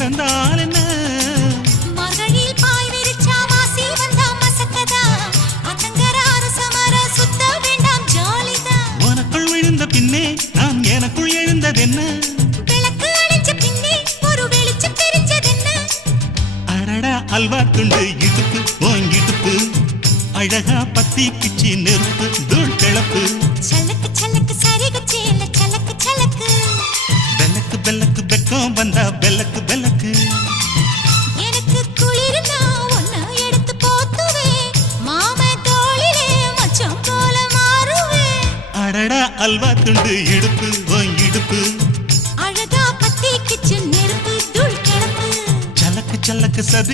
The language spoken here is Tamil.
கிடந்தால் என்ன மகளில் பாய் விரிச்சா வாசி வந்தா மசக்கதா அத்தங்கராறு சமர சுத்த வேண்டாம் ஜாலிதான் உனக்குள் விழுந்த பின்னே நான் எனக்குள் எழுந்ததென்ன விளக்கு அணைஞ்ச பின்னே ஒரு வெளிச்சம் தெரிஞ்சதென்ன அடடா அல்வா துண்டு இடுப்பு ஓங்கிடுப்பு அழகா பத்தி கிச்சி நெருப்பு தூள் கிளப்பு சலக்கு சலக்கு சரிகு சேல சலக்கு சலக்கு பெல்லக்கு பெல்லக்கு பெக்கம் வந்தா பெல்லக்கு பெல்லக்கு எனக்கு குளிர்னா ஒன்ன எடுத்து போத்துவே மாம தோளிலே மச்சம் போல மாறுவே அடடா அல்வா துண்டு இடுப்பு ஓங்கிடுப்பு அழகா பத்தி கிச்சு நெருப்பு தூள் கிளப்பு சலக்கு சலக்கு சது